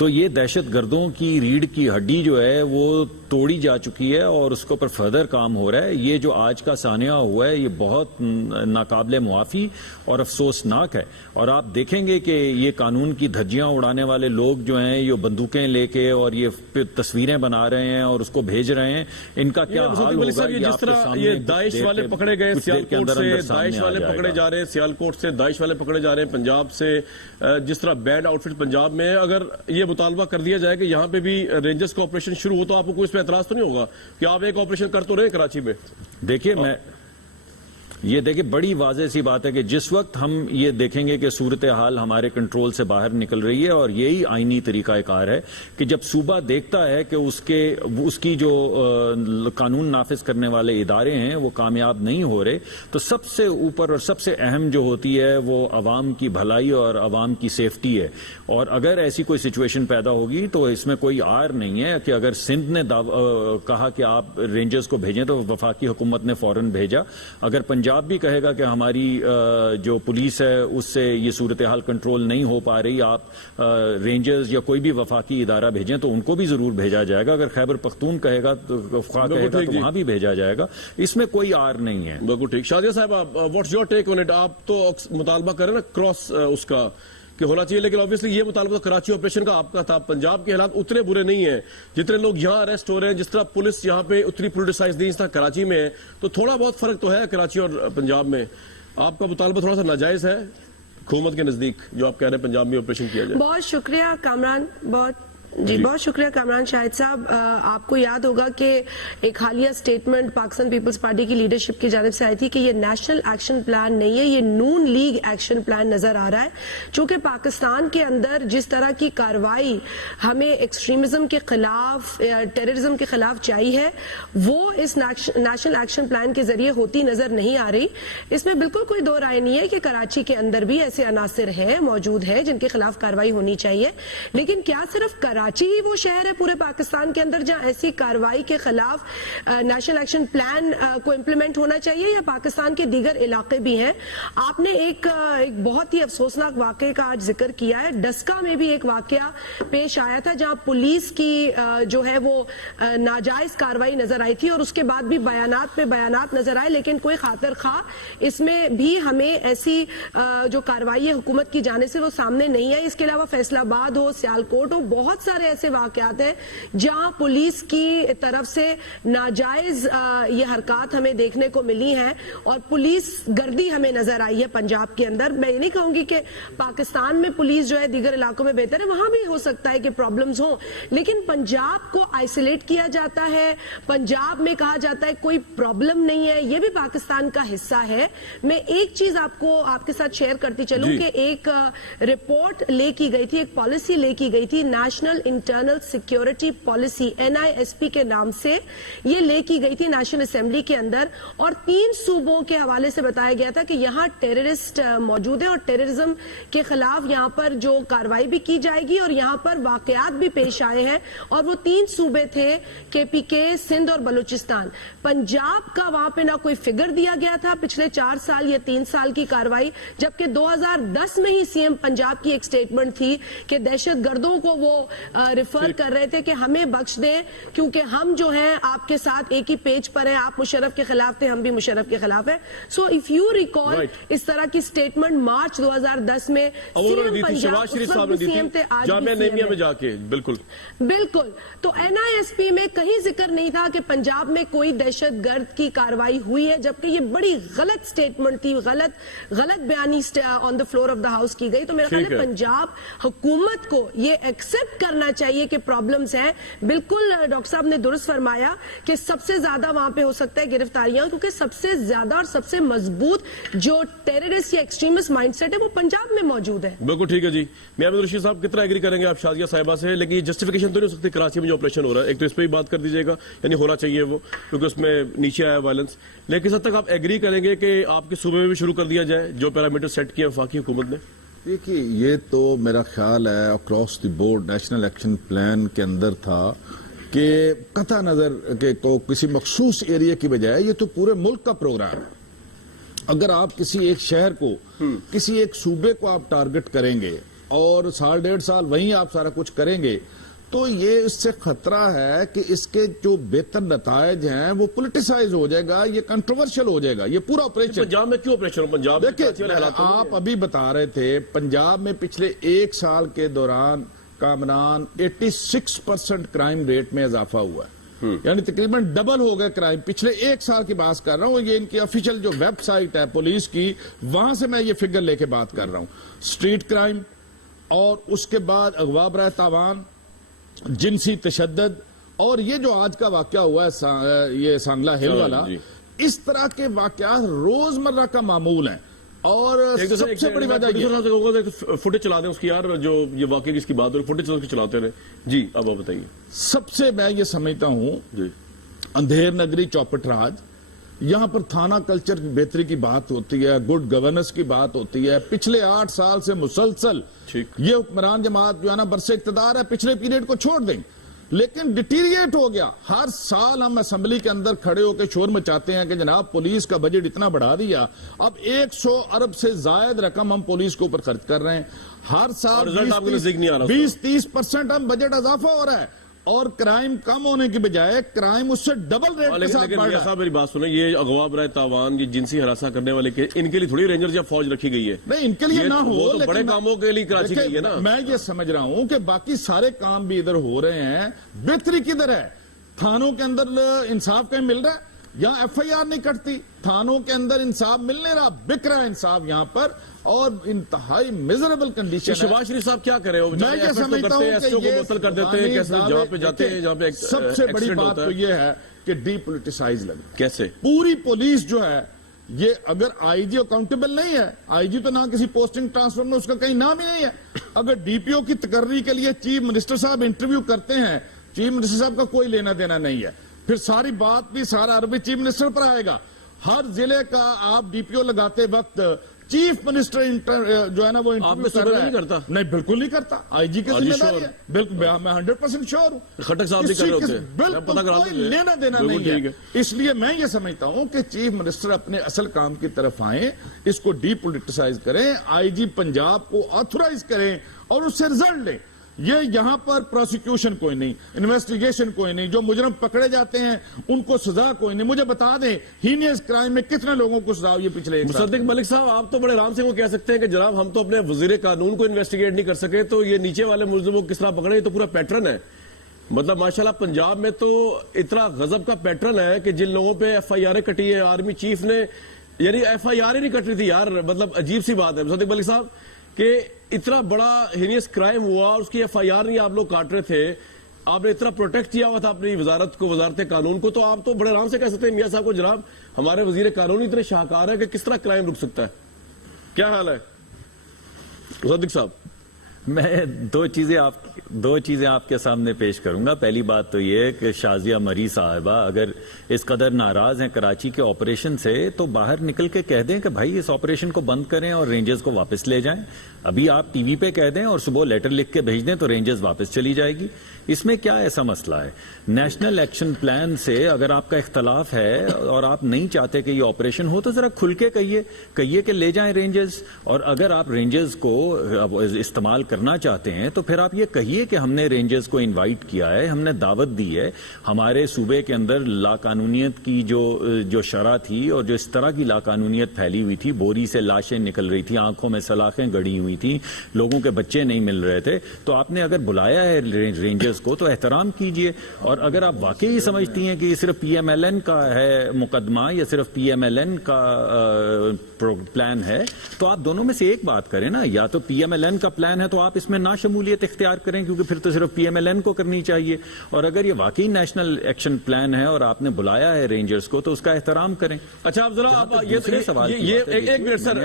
تو یہ دہشت گردوں کی ریڑھ کی ہڈی جو ہے وہ توڑی جا چکی ہے اور اس کے اوپر فردر کام ہو رہا ہے. یہ جو آج کا سانحہ ہوا ہے یہ بہت ناقابل معافی اور افسوسناک ہے. اور آپ دیکھیں گے کہ یہ قانون کی دھجیاں اڑانے والے لوگ جو ہیں یہ بندوقیں لے کے اور یہ تصویریں بنا رہے ہیں اور اس کو بھیج رہے ہیں, ان کا کیا حال ہوگا. جس طرح یہ داعش والے پکڑے گئے سیالکوٹ سے, داعش والے پکڑے جا رہے ہیں سیالکوٹ سے, داعش والے پکڑے جا رہے ہیں پنجاب سے, جس طرح بینڈ آؤٹ فٹ پنجاب میں, اگر یہ مطالبہ کر دیا جائے کہ یہاں پہ بھی رینجرز کا آپریشن شروع ہو تو آپ کو کوئی اس پہ اعتراض تو نہیں ہوگا کہ آپ ایک آپریشن کر تو رہے ہیں کراچی میں. دیکھیے دیکھیں بڑی واضح سی بات ہے کہ جس وقت ہم یہ دیکھیں گے کہ صورتحال ہمارے کنٹرول سے باہر نکل رہی ہے, اور یہی آئینی طریقہ کار ہے کہ جب صوبہ دیکھتا ہے کہ اس کی جو قانون نافذ کرنے والے ادارے ہیں وہ کامیاب نہیں ہو رہے, تو سب سے اوپر اور سب سے اہم جو ہوتی ہے وہ عوام کی بھلائی اور عوام کی سیفٹی ہے. اور اگر ایسی کوئی سچویشن پیدا ہوگی تو اس میں کوئی آر نہیں ہے کہ اگر سندھ نے کہا کہ آپ رینجرز کو بھیجیں تو وفاقی حکومت نے فوراً بھیجا. اگر پنجاب بھی کہے گا کہ ہماری جو پولیس ہے اس سے یہ صورتحال کنٹرول نہیں ہو پا رہی, آپ رینجرز یا کوئی بھی وفاقی ادارہ بھیجیں, تو ان کو بھی ضرور بھیجا جائے گا. اگر خیبر پختون کہے گا تو وہاں بھی بھیجا جائے گا. اس میں کوئی آر نہیں ہے. بالکل ٹھیک. شادیہ صاحب, what's your take on it? آپ تو مطالبہ کریں نا کراس اس کا کہ ہونا چاہیے, لیکن obviously یہ مطالبہ کراچی آپریشن کا آپ کا تھا. پنجاب کے حالات اتنے برے نہیں ہیں جتنے لوگ یہاں اریسٹ ہو رہے ہیں, جس طرح پولیس یہاں پہ اتنی پولیٹیسائز نہیں جس طرح کراچی میں ہے, تو تھوڑا بہت فرق تو ہے کراچی اور پنجاب میں. آپ کا مطالبہ تھوڑا سا ناجائز ہے حکومت کے نزدیک جو آپ کہہ رہے ہیں پنجاب میں آپریشن کیا جائے؟ بہت شکریہ کامران, بہت شکریہ کامران شاہد صاحب. آپ کو یاد ہوگا کہ ایک حالیہ سٹیٹمنٹ پاکستان پیپلز پارٹی کی لیڈرشپ کی جانب سے آئی تھی کہ یہ نیشنل ایکشن پلان نہیں ہے, یہ نون لیگ ایکشن پلان نظر آ رہا ہے. چونکہ پاکستان کے اندر جس طرح کی کارروائی ہمیں ایکسٹریمزم کے خلاف, ٹیررزم کے خلاف چاہیے ہے, وہ اس نیشنل ایکشن پلان کے ذریعے ہوتی نظر نہیں آ رہی. اس میں بالکل کوئی دو رائے نہیں ہے کہ کراچی کے اندر بھی ایسے عناصر ہیں, موجود ہیں جن کے خلاف کارروائی ہونی چاہیے. لیکن کیا صرف کراچی ہی وہ شہر ہے پورے پاکستان کے اندر جہاں ایسی کارروائی کے خلاف نیشنل ایکشن پلان کو امپلیمنٹ ہونا چاہیے, یا پاکستان کے دیگر علاقے بھی ہیں؟ آپ نے ایک بہت ہی افسوسناک واقعے کا آج ذکر کیا ہے. ڈسکا میں بھی ایک واقعہ پیش آیا تھا جہاں پولیس کی جو ہے وہ ناجائز کارروائی نظر آئی تھی, اور اس کے بعد بھی بیانات پہ بیانات نظر آئے, لیکن کوئی خاطر خواہ اس میں بھی ہمیں ایسی جو کارروائی حکومت کی جانب سے وہ سامنے نہیں آئی. اس کے علاوہ فیصل آباد ہو, سیالکوٹ ہو, بہت سارے ایسے واقعات ہیں جہاں پولیس کی طرف سے ناجائز یہ حرکات ہمیں دیکھنے کو ملی ہیں, اور پولیس گردی ہمیں نظر آئی ہے پنجاب کے اندر. میں یہ نہیں کہوں گی کہ پاکستان میں پولیس جو ہے دیگر علاقوں میں بہتر ہے, وہاں بھی ہو سکتا ہے کہ پرابلمز ہوں, لیکن پنجاب کو آئسولیٹ کیا جاتا ہے, پنجاب میں کہا جاتا ہے کوئی پرابلم نہیں ہے, یہ بھی پاکستان کا حصہ ہے. میں ایک چیز آپ کے ساتھ شیئر کرتی چلوں کہ ایک رپورٹ لے کی گئی تھی, ایک پالیسی لے کی گئی تھی, national internal security policy NISP کے نام سے یہ لے کی گئی تھی نیشنل اسمبلی کے اندر, اور 3 صوبوں کے حوالے سے بتایا گیا تھا کہ یہاں ٹیررسٹ موجود ہیں اور ٹیررزم کے خلاف یہاں پر جو کارروائی بھی کی جائے گی, اور یہاں پر واقعات بھی پیش آئے ہیں. اور وہ 3 صوبے تھے KPK, سندھ اور بلوچستان. پنجاب کا وہاں پہ نہ کوئی فگر دیا گیا تھا پچھلے 4 سال یا 3 سال کی کارروائی, جبکہ 2010 میں ہی CM پنجاب کی ایک سٹیٹمنٹ تھی کہ دہشت گردوں کو وہ ریفر کر رہے تھے کہ ہمیں بخش دیں کیونکہ ہم جو ہیں آپ کے ساتھ ایک ہی پیج پر ہیں, آپ مشرف کے خلاف تھے, ہم بھی مشرف کے خلاف ہیں. سو اف یو ریکال اس طرح کی سٹیٹمنٹ مارچ 2010 میں CM پنجاب CM تھے, آج بھی میں جا کے بالکل تو NISP میں کہیں ذکر نہیں تھا کہ پنجاب میں کوئی دہشت گرد کی کارروائی ہوئی ہے, جبکہ یہ بڑی غلط سٹیٹمنٹ تھی, غلط بیانی on the floor of the house کی گئی. تو میرا خیال ہے پنجاب حکومت کو یہ ایکسپٹ کرنا چاہیے کہ پرابلمز ہیں. بالکل ڈاکٹر صاحب نے درست فرمایا کہ سب سے زیادہ وہاں پہ ہو سکتا ہے گرفتاریاں, کیونکہ سب سے زیادہ اور سب سے مضبوط جو ٹیررسٹ یا ایکسٹریمسٹ مائنڈ سیٹ ہے وہ پنجاب میں موجود ہے. بالکل ٹھیک ہے جی. میں عبد الرشید صاحب کتنا ایگری کریں گے آپ شازیہ صاحبہ سے, لیکن یہ جسٹیفیکیشن تو نہیں ہو سکتی کراچی میں جو آپریشن ہو رہا ہے, ایک تو اس پہ بھی بات کر دیجیے گا, یعنی ہونا چاہیے وہ کیونکہ اس میں نیچے آیا وائلنس, لیکن کس حد تک آپ ایگری کریں گے کہ آپ کے صوبے میں بھی شروع کر دیا جائے جو پیرامیٹر سیٹ کیا وفاقی حکومت نے؟ دیکھیے یہ تو میرا خیال ہے across the board national action plan کے اندر تھا کہ قطع نظر کہ کسی مخصوص ایریا کی بجائے یہ تو پورے ملک کا پروگرام ہے. اگر آپ کسی ایک شہر کو, کسی ایک صوبے کو آپ ٹارگٹ کریں گے اور سال 1.5 سال وہیں آپ سارا کچھ کریں گے تو یہ اس سے خطرہ ہے کہ اس کے جو بہتر نتائج ہیں وہ پولیٹیسائز ہو جائے گا, یہ کنٹروورشل ہو جائے گا یہ پورا آپریشن. پنجاب میں کیوں آپریشن؟ پنجاب دیکھیں آپ ابھی بتا رہے تھے پنجاب میں پچھلے 1 سال کے دوران کامران 86% کرائم ریٹ میں اضافہ ہوا ہے, یعنی تقریباً ڈبل ہو گئے کرائم. پچھلے 1 سال کی بات کر رہا ہوں, یہ ان کی آفیشیل جو ویب سائٹ ہے پولیس کی, وہاں سے میں یہ فگر لے کے بات کر رہا ہوں. اسٹریٹ کرائم اور اس کے بعد اغوا برائے تاوان, جنسی تشدد, اور یہ جو آج کا واقعہ ہوا ہے یہ سانگلہ ہل والا, اس طرح کے واقعات روزمرہ کا معمول ہیں. اور سب سے بڑی وجہ یہ فوٹیج چلا دیں اس کی یار, جو یہ واقعی کی بات ہو فوٹیج چلاتے رہے. جی اب آپ بتائیے. سب سے میں یہ سمجھتا ہوں اندھیر نگری چوپٹ راج, یہاں پر تھانہ کلچر کی بہتری کی بات ہوتی ہے, گڈ گورننس کی بات ہوتی ہے. پچھلے 8 سال سے مسلسل یہ حکمران جماعت جو ہے نا برسے اقتدار ہے, پچھلے پیریڈ کو چھوڑ دیں, لیکن ڈیٹیریٹ ہو گیا. ہر سال ہم اسمبلی کے اندر کھڑے ہو کے شور مچاتے ہیں کہ جناب پولیس کا بجٹ اتنا بڑھا دیا, اب 100 ارب سے زائد رقم ہم پولیس کے اوپر خرچ کر رہے ہیں. ہر سال 20-30% ہم بجٹ اضافہ ہو رہا ہے, اور کرائم کم ہونے کی بجائے کرائم اس سے ڈبل ریٹ کے ساتھ بڑھ رہا ہے. میری بات سنیں, یہ اغوا برائے تاوان, یہ جنسی ہراساں کرنے والے ان کے لیے تھوڑی رینجر یا فوج رکھی گئی ہے. نہیں, ان کے لیے نہ ہو, لیکن بڑے کاموں کے لیے کراچی گئی ہے نا. میں یہ سمجھ رہا ہوں کہ باقی سارے کام بھی ادھر ہو رہے ہیں, بہتری کدھر ہے؟ تھانوں کے اندر انصاف کہیں مل رہا ہے, یہاں ایف آئی آر نہیں کٹتی, تھانوں کے اندر انصاف مل نہیں رہا, بک رہا ہے انصاف یہاں پر, اور انتہائی میزریبل کنڈیشن. شہباز شریف صاحب کیا کرے, میں یہ سمجھتا ہوں کہ یہ کر دیتے ہیں جہاں پہ جاتے ہیں, جہاں پہ سب سے بڑی بات تو یہ ہے کہ ڈی پولیٹیسائز لگے. کیسے؟ پوری پولیس جو ہے یہ, اگر آئی جی اکاؤنٹیبل نہیں ہے, آئی جی تو نہ کسی پوسٹنگ ٹرانسفر میں اس کا کہیں نام ہی نہیں ہے. اگر ڈی پی او کی تقرری کے لیے چیف منسٹر صاحب انٹرویو کرتے ہیں, چیف منسٹر صاحب کا کوئی لینا دینا نہیں ہے, پھر ساری بات بھی سارا عربی چیف منسٹر پر آئے گا. ہر ضلع کا آپ ڈی پی او لگاتے وقت چیف منسٹر جو ہے نا وہ انٹرویو نہیں کرتا. نہیں, بالکل نہیں کرتا, آئی جی کی ذمہ داری ہے. بالکل میں 100% شیور ہوں. خٹک صاحب نہیں کر رہے ہوتے, بالکل کوئی لینا دینا نہیں ہے. اس لیے میں یہ سمجھتا ہوں کہ چیف منسٹر اپنے اصل کام کی طرف آئیں, اس کو ڈی پولیٹیسائز کریں, آئی جی پنجاب کو آتھورائز کریں اور اس سے رزلٹ لیں. یہ یہاں پر پروسیکیوشن کوئی نہیں, انویسٹیگیشن کوئی نہیں, جو مجرم پکڑے جاتے ہیں ان کو سزا کوئی نہیں. مجھے بتا دیں ہینیس کرائم میں کتنے لوگوں کو سزا ہوئی ہے پچھلے 1 سال. مصدق ملک صاحب, آپ تو بڑے آرام سے وہ کہہ سکتے ہیں کہ جناب ہم تو اپنے وزیر قانون کو انویسٹیگیٹ نہیں کر سکے, تو یہ نیچے والے ملزموں کو کس طرح پکڑے, یہ تو پورا پیٹرن ہے. مطلب ماشاءاللہ پنجاب میں تو اتنا غضب کا پیٹرن ہے کہ جن لوگوں پہ ایف آئی آر کٹی ہے, آرمی چیف نے, یعنی ایف آئی آر ہی نہیں کٹ رہی تھی یار. مطلب عجیب سی بات ہے مصدق ملک صاحب کہ اتنا بڑا ہینیس کرائم ہوا اور اس کی ایف آئی آر نہیں آپ لوگ کاٹ رہے تھے, آپ نے اتنا پروٹیکٹ کیا ہوا تھا اپنی وزارت کو, وزارت قانون کو, تو آپ تو بڑے آرام سے کہہ سکتے ہیں میاں صاحب کو جناب ہمارے وزیر قانون اتنے شاہکار ہے کہ کس طرح کرائم رک سکتا ہے. کیا حال ہے مصدق صاحب؟ میں دو چیزیں آپ کے سامنے پیش کروں گا. پہلی بات تو یہ کہ شازیہ مری صاحبہ اگر اس قدر ناراض ہیں کراچی کے آپریشن سے تو باہر نکل کے کہہ دیں کہ بھائی اس آپریشن کو بند کریں اور رینجرز کو واپس لے جائیں. ابھی آپ ٹی وی پہ کہہ دیں اور صبح لیٹر لکھ کے بھیج دیں تو رینجرز واپس چلی جائے گی. اس میں کیا ایسا مسئلہ ہے؟ نیشنل ایکشن پلان سے اگر آپ کا اختلاف ہے اور آپ نہیں چاہتے کہ یہ آپریشن ہو تو ذرا کھل کے کہیے کہ لے جائیں رینجرز. اور اگر آپ رینجرز کو استعمال کرنا چاہتے ہیں تو پھر آپ یہ کہیے کہ ہم نے رینجرز کو انوائٹ کیا ہے, ہم نے دعوت دی ہے. ہمارے صوبے کے اندر لا قانونیت کی جو شرح تھی اور جو اس طرح کی لا قانونیت پھیلی ہوئی تھی, بوری سے لاشیں نکل رہی تھی, آنکھوں میں سلاخیں گڑی ہوئی تھی, لوگوں کے بچے نہیں مل رہے تھے, تو آپ نے اگر بلایا ہے رینجرز کو تو احترام کیجئے. اور اگر آپ واقعی سمجھتی ہیں کہ یہ صرف پی ایم ایل این کا ہے مقدمہ یا صرف پی ایم ایل این کا پلان ہے تو آپ دونوں میں سے ایک بات کریں نا. یا تو پی ایم ایل این کا پلان ہے تو آپ اس میں نہ شمولیت اختیار کریں کیونکہ پھر تو صرف پی ایم ایل این کو کرنی چاہیے. اور اگر یہ واقعی نیشنل ایکشن پلان ہے اور آپ نے بلایا ہے رینجرز کو تو اس کا احترام کریں. اچھا آپ ذرا ایک منٹ سر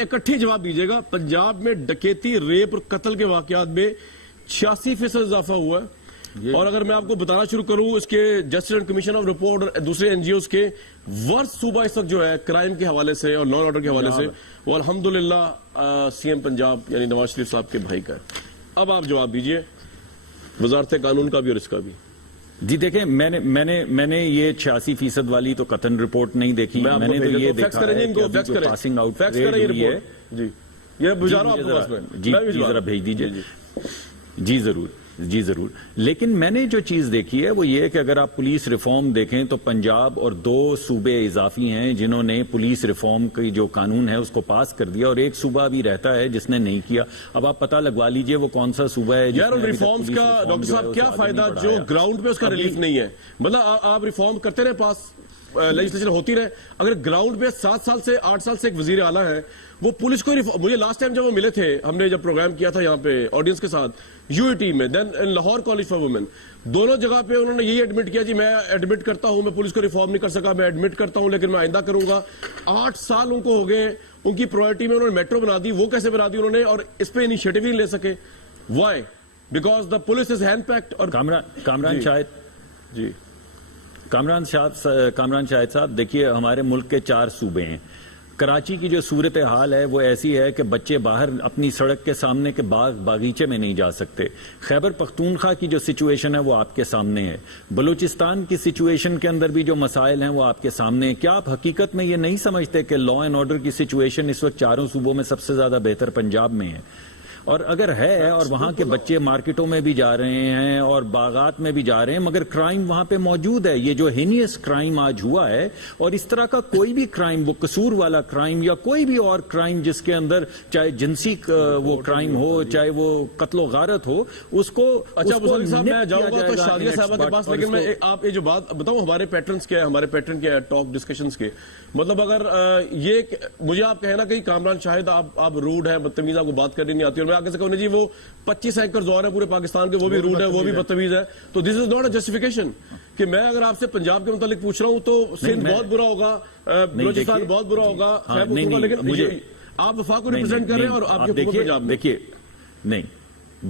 اکٹھی جواب دیجیے گا. پنجاب میں ڈکیتی, ریپ اور قتل کے واقعات میں 86% اضافہ ہوا ہے. اور اگر میں آپ کو بتانا شروع کروں اس کے justice and commission of report اور دوسرے این جی اوز کے ورسٹ صوبہ اس وقت جو ہے کرائم کے حوالے سے اور لا آرڈر کے حوالے سے وہ الحمدللہ سی ایم پنجاب یعنی نواز شریف صاحب کے بھائی کا ہے. اب آپ جواب دیجئے وزارت قانون کا بھی اور اس کا بھی. جی دیکھیں میں نے یہ 86% والی تو قطن رپورٹ نہیں دیکھی. میں نے تو یہ دیکھا ہے کہ پاسنگ آؤٹ ہوئی ہے. جی یہ بھجا رہا ہوں آپ کے پاس میں. جی ذرا بھیج دیجیے. جی ضرور, جی ضرور. لیکن میں نے جو چیز دیکھی ہے وہ یہ ہے کہ اگر آپ پولیس ریفارم دیکھیں تو پنجاب اور 2 صوبے اضافی ہیں جنہوں نے پولیس ریفارم کی جو قانون ہے اس کو پاس کر دیا, اور ایک صوبہ بھی رہتا ہے جس نے نہیں کیا. اب آپ پتہ لگوا لیجئے وہ کون سا صوبہ ہے. یار ریفارمز کا ڈاکٹر صاحب کیا فائدہ جو گراؤنڈ پہ اس کا ریلیف نہیں ہے. مطلب آپ ریفارم کرتے رہے, پاس لیجسلیشن ہوتی رہے, اگر گراؤنڈ پہ 7 سال سے 8 سال سے ایک وزیر اعلیٰ ہے وہ پولیس کو مجھے لاسٹ ٹائم جب وہ ملے تھے, ہم نے جب پروگرام کیا تھا یہاں پہ آڈینس کے ساتھ UAT میں, دین لاہور کالج فار وومن, دونوں جگہ پہ انہوں نے یہی ایڈمٹ کیا, جی میں ایڈمٹ کرتا ہوں میں پولیس کو ریفارم نہیں کر سکا, میں ایڈمٹ کرتا ہوں لیکن میں آئندہ کروں گا. 8 سال ان کو ہو گئے, ان کی پرائرٹی میں انہوں نے میٹرو بنا دی. وہ کیسے بنا دی انہوں نے, اور اس پہ انیشیٹو نہیں لے سکے. Why? Because the police is hand packed. اور کامران شاہد جی, کامران شاہد صاحب دیکھیے ہمارے ملک کے 4 صوبے ہیں. کراچی کی جو صورتحال ہے وہ ایسی ہے کہ بچے باہر اپنی سڑک کے سامنے کے باغیچے میں نہیں جا سکتے. خیبر پختونخوا کی جو سچویشن ہے وہ آپ کے سامنے ہے. بلوچستان کی سچویشن کے اندر بھی جو مسائل ہیں وہ آپ کے سامنے ہیں. کیا آپ حقیقت میں یہ نہیں سمجھتے کہ لا اینڈ آرڈر کی سچویشن اس وقت 4 صوبوں میں سب سے زیادہ بہتر پنجاب میں ہے؟ اور اگر ہے اور وہاں کے بچے مارکیٹوں میں بھی جا رہے ہیں اور باغات میں بھی جا رہے ہیں مگر کرائم وہاں پہ موجود ہے. یہ جو ہینیس کرائم آج ہوا ہے, اور اس طرح کا کوئی بھی کرائم, وہ قصور والا کرائم یا کوئی بھی اور کرائم جس کے اندر چاہے جنسی وہ کرائم ہو چاہے وہ قتل و غارت ہو, اس کو اچھا مصدق صاحب میں جاؤں گا تو شادیہ صاحبہ کے پاس, لیکن میں آپ یہ جو بات بتاؤں ہمارے پیٹرنز کیا ہے, ہمارے پیٹرن کیا ہے ٹاک ڈسکشنز کے. مطلب اگر یہ مجھے آپ کہنا کہ کامران شاہد آپ روڈ ہے, بدتمیز, آپ کو بات کرنی نہیں آتی, اور میں آگے سے کہوں جی وہ 25 ایکڑ اور ہے پورے پاکستان کے, وہ بھی روڈ ہے, وہ بھی بدتمیز ہے, تو دس از ناٹ اے جسٹیفیکیشن. کہ میں اگر آپ سے پنجاب کے متعلق پوچھ رہا ہوں تو سندھ بہت برا ہوگا, بلوچستان بہت برا ہوگا, لیکن آپ وفاق کو ریپرزینٹ کر رہے ہیں اور آپ کے پنجاب. دیکھیے نہیں,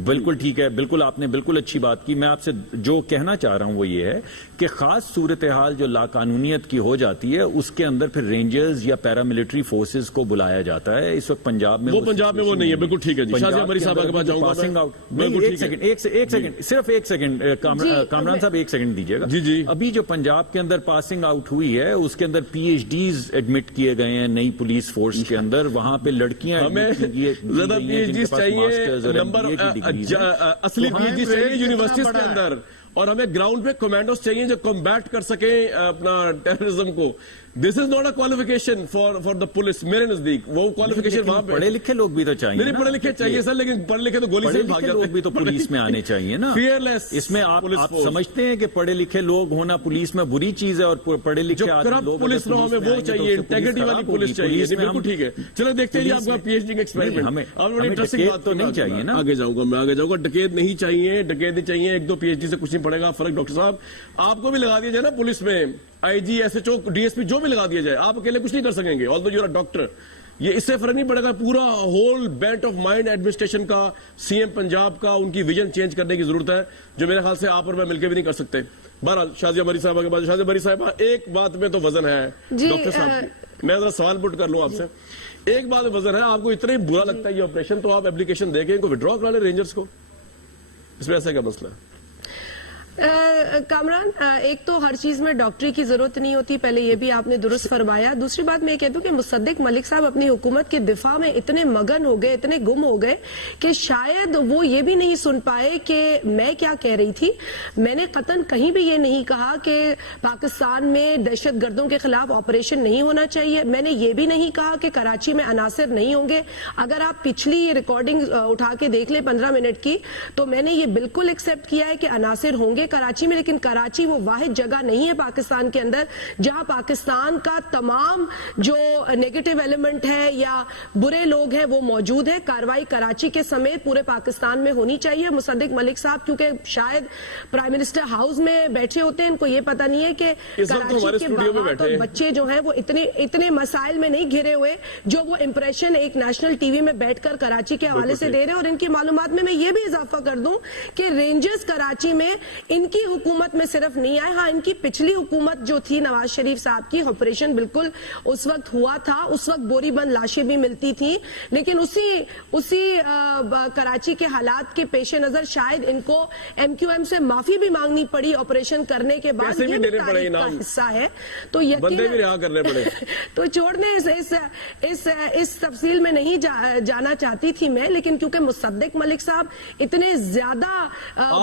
بالکل ٹھیک ہے, بالکل آپ نے بالکل اچھی بات کی. میں آپ سے جو کہنا چاہ رہا ہوں وہ یہ ہے کہ خاص صورتحال جو لاقانونیت کی ہو جاتی ہے اس کے اندر پھر رینجرز یا پیراملٹری فورسز کو بلایا جاتا ہے. اس وقت پنجاب میں وہ نہیں ہے. بالکل ٹھیک ہے جی, شاہ مری صاحب کے پاس جاؤں گا. پاسنگ آؤٹ, ایک سیکنڈ صرف ایک سیکنڈ, کامران صاحب ایک سیکنڈ دیجیے گا. جی ابھی جو پنجاب کے اندر پاسنگ آؤٹ ہوئی ہے اس کے اندر PhDs ایڈمٹ کیے گئے ہیں نئی پولیس فورس کے اندر. وہاں پہ لڑکیاں ہمیں زیادہ PhDs چاہیے, نمبر اصلی PhDs چاہیے یونیورسٹیز کے اندر, اور ہمیں گراؤنڈ پہ کمانڈوز چاہیے جو کمبیٹ کر سکیں اپنا ٹیررزم کو. This is not a qualification for the police میرے نزدیک. وہ کوالیفیکیشن وہاں پہ پڑھے لکھے لوگ بھی تو چاہیے, نہیں پڑھے لکھے چاہیے سر, لیکن پڑھے لکھے تو گولی سے بھاگ جاتے ہیں. لوگ بھی تو پولیس میں آنے چاہیے نا, فیئرلیس. اس میں آپ سمجھتے ہیں کہ پڑھے لکھے لوگ ہونا پولیس میں بری چیز ہے, اور پڑھے لکھے لوگ پولیس نہ ہمیں وہ چاہیے, انٹیگریٹی والی پولیس چاہیے. بالکل ٹھیک ہے, چلو دیکھتے ہیں آپ کا PhD ایکسپیریمنٹ. ہمیں انٹرسٹنگ بات تو نہیں چاہیے نا. آگے جاؤں گا, ڈکیت نہیں چاہیے, ڈکیت نہیں چاہیے. 1-2 PhD سے کچھ نہیں پڑے گا فرق. ڈاکٹر صاحب آپ کو بھی لگا دیا جائے نا پولیس میں, IG SHO DSP جو بھی لگا دیا جائے, آپ اکیلے کچھ نہیں کر سکیں گے, although you are a doctor. یہ اس سے فرق نہیں پڑے گا. پورا whole Bennet of mind administration کا, CM پنجاب کا, ان کی ویژن چینج کرنے کی ضرورت ہے, جو میرے خیال سے آپ اور میں مل کے بھی نہیں کر سکتے. بہرحال شازیہ مری صاحبہ کے بعد, شازیہ مری صاحبہ ایک بات میں تو وزن ہے ڈاکٹر صاحب, میں ذرا سوال پٹ کر لوں آپ سے. ایک بات وزن ہے, آپ کو اتنا ہی برا لگتا ہے یہ آپریشن, تو آپ اپلیکیشن دے کے ان کو وڈرا کرا لیں رینجرز کو, اس میں ایسا کیا مسئلہ ہے؟ کامران, ایک تو ہر چیز میں ڈاکٹری کی ضرورت نہیں ہوتی, پہلے یہ بھی آپ نے درست فرمایا. دوسری بات میں یہ کہتی ہوں کہ مصدق ملک صاحب اپنی حکومت کے دفاع میں اتنے مگن ہو گئے, اتنے گم ہو گئے کہ شاید وہ یہ بھی نہیں سن پائے کہ میں کیا کہہ رہی تھی. میں نے قطعاً کہیں بھی یہ نہیں کہا کہ پاکستان میں دہشت گردوں کے خلاف آپریشن نہیں ہونا چاہیے. میں نے یہ بھی نہیں کہا کہ کراچی میں عناصر نہیں ہوں گے. اگر آپ پچھلی ریکارڈنگ اٹھا کے دیکھ لیں 15 منٹ کی, تو میں نے یہ بالکل ایکسپٹ کیا ہے کہ عناصر ہوں گے کراچی میں, لیکن کراچی وہ واحد جگہ نہیں ہے پاکستان کے اندر جہاں پاکستان کا تمام جو نیگیٹو ایلیمنٹ ہے یا برے لوگ ہیں وہ موجود ہے. کاروائی کراچی کے سمیت پورے پاکستان میں ہونی چاہیے. مصدق ملک صاحب کیونکہ شاید پرائم منسٹر ہاؤس میں بیٹھے ہوتے ہیں, ان کو یہ پتہ نہیں ہے کہ کراچی کے باغات اور بچے جو ہیں وہ اتنے مسائل میں نہیں گھرے ہوئے جو وہ امپریشن ایک نیشنل ٹی وی میں بیٹھ کر کراچی کے حوالے سے دے رہے ہیں. اور ان کی معلومات میں یہ بھی اضافہ کر دوں کہ رینجرز کراچی میں ان کی حکومت میں صرف نہیں آئے. ہاں ان کی پچھلی حکومت جو تھی نواز شریف صاحب کی, آپریشن بالکل اس وقت ہوا تھا, اس وقت بوری بند لاشیں بھی ملتی تھی, لیکن اسی کراچی کے حالات کے پیش نظر شاید ان کو ایم کیو ایم سے معافی بھی مانگنی پڑی آپریشن کرنے کے بعد. یہ بھی تاریخ کا حصہ ہے. تو بندے بھی رہا کرنے پڑے. تو چھوڑنے اس تفصیل میں نہیں جانا چاہتی تھی میں, لیکن کیونکہ مصدق ملک صاحب اتنے زیادہ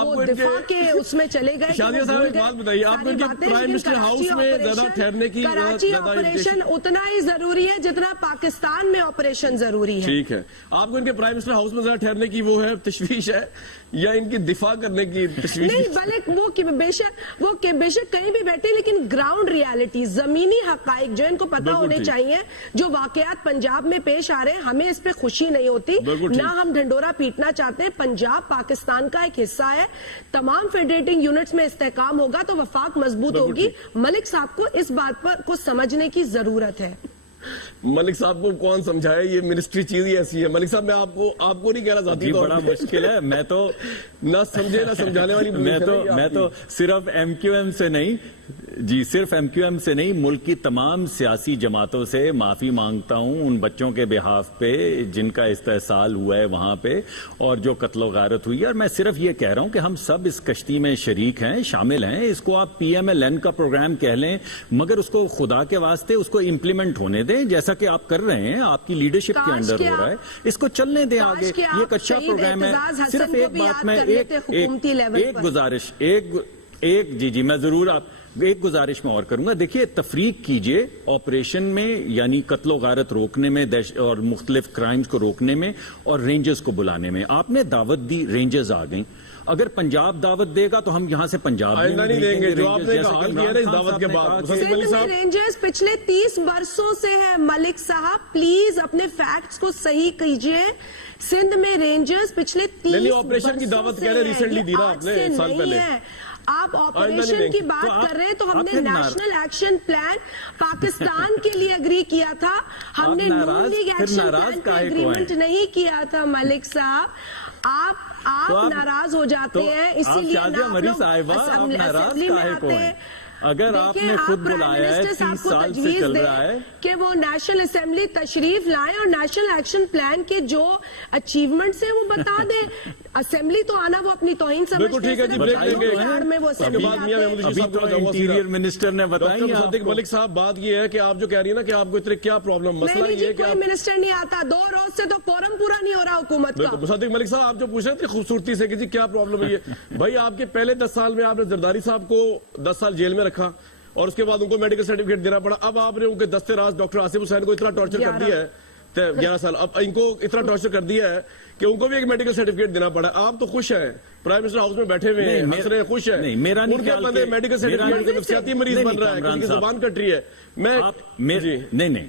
وہ دفاع کے اس میں چلے گئے. شادیہ صاحب ایک بات بتائیے, آپ کو پرائم منسٹر ہاؤس میں زیادہ ٹھہرنے کی, کراچی آپریشن اتنا ہی ضروری ہے جتنا پاکستان میں آپریشن ضروری ہے. ٹھیک ہے, آپ کو ان کے پرائم منسٹر ہاؤس میں زیادہ ٹھہرنے کی وہ ہے تشویش ہے, یا ان کی دفاع کرنے کی تشویش؟ نہیں, بلکہ وہ بے شک کہیں بھی بیٹھے, لیکن گراؤنڈ ریالٹی, زمینی حقائق جو ان کو پتا ہونے چاہیے, جو واقعات پنجاب میں پیش آ رہے ہیں, ہمیں اس پہ خوشی نہیں ہوتی, نہ ہم ڈھنڈورا پیٹنا چاہتے ہیں. پنجاب پاکستان کا ایک حصہ ہے. تمام فیڈریٹنگ یونٹس میں استحکام ہوگا تو وفاق مضبوط ہوگی. ملک صاحب کو اس بات پر کو سمجھنے کی ضرورت ہے. ملک صاحب کو کون سمجھائے, یہ منسٹری چیز ہی ایسی ہے. ملک صاحب میں آپ کو نہیں کہہ رہا ذاتی طور بڑا مشکل ہے. میں تو نہ سمجھے نہ سمجھانے والی میں تو صرف ایم کیو ایم سے نہیں, جی صرف ایم کیو ایم سے نہیں, ملک کی تمام سیاسی جماعتوں سے معافی مانگتا ہوں ان بچوں کے بحاف پہ جن کا استحصال ہوا ہے وہاں پہ, اور جو قتل و غارت ہوئی ہے. اور میں صرف یہ کہہ رہا ہوں کہ ہم سب اس کشتی میں شریک ہیں, شامل ہیں. اس کو آپ پی ایم ایل این کا پروگرام کہہ لیں, مگر اس کو خدا کے واسطے اس کو امپلیمنٹ ہونے دیں, جیسا کہ آپ کر رہے ہیں, آپ کی لیڈرشپ کے اندر ہو رہا ہے. اس کو چلنے دیں آگے, یہ ایک اچھا پروگرام ہے. صرف ایک بات میں میں ضرور ایک گزارش میں اور کروں گا. دیکھیے, تفریق کیجئے آپریشن میں, یعنی قتل و غارت روکنے میں اور مختلف کرائمز کو روکنے میں, اور رینجرز کو بلانے میں. آپ نے دعوت دی, رینجرز آ گئیں. اگر پنجاب دعوت دے گا تو ہم یہاں سے پنجاب نہیں دیں گے. جو آپ نے کہا کہ اس دعوت کے بعد رینجرز پچھلے 30 برسوں سے ہیں. ملک صاحب پلیز اپنے فیکٹس کو صحیح کیجئے. سندھ میں رینجرز پچھلے 30 آپریشن کی دعوت کہہ رہے ریسنٹلی دی نا آپ نے, سال پہلے. آپ آپریشن کی بات کر رہے ہیں تو ہم نے نیشنل ایکشن پلان پاکستان کے لیے اگری کیا تھا, ہم نے نون لیگ ایکشن پلان کا اگریمنٹ نہیں کیا تھا. ملک صاحب آپ ناراض ہو جاتے ہیں, اسی لیے اسمبلی میں آتے ہیں. اگر آپ نے خود بلایا ہے 30 سال سے چل رہا ہے کہ وہ نیشنل اسمبلی تشریف لائیں اور نیشنل ایکشن پلان کے جو اچیومنٹس ہیں وہ بتا دیں. اسمبلی تو آنا وہ اپنی توہین سمجھتے ہیں. انٹیریئر منسٹر نے بتایا. ملک صاحب بات یہ ہے کہ آپ جو کہہ رہی ہیں نا کہ آپ کو اتنے کیا پرابلم, مسئلہ یہ ہے کہ کوئی منسٹر نہیں آتا, 2 روز سے تو کورم پورا نہیں ہو رہا حکومت کا. مصدق ملک صاحب آپ جو پوچھ رہے تھے خوبصورتی سے کہ جی کیا پرابلم ہے, بھائی آپ کے پہلے 10 سال میں آپ نے زرداری صاحب کو 10 سال جیل میں رکھا, اور اس کے بعد ان کو میڈیکل سرٹیفکیٹ دینا پڑا. اب آپ نے ان کے دستے راز ڈاکٹر آصف حسین کو اتنا ٹارچر کر دیا ہے 11 سال, اب ان کو اتنا ٹارچر کر دیا ہے کہ ان کو بھی ایک میڈیکل سرٹیفکیٹ دینا پڑا. آپ تو خوش ہیں, پرائم منسٹر ہاؤس میں بیٹھے ہوئے ہیں, ہنس رہے ہیں, خوش ہیں. نہیں, میرا نہیں خیال کہ میڈیکل سرٹیفکیٹ نفسیاتی مریض بن رہا ہے کیونکہ زبان کٹ رہی ہے. نہیں,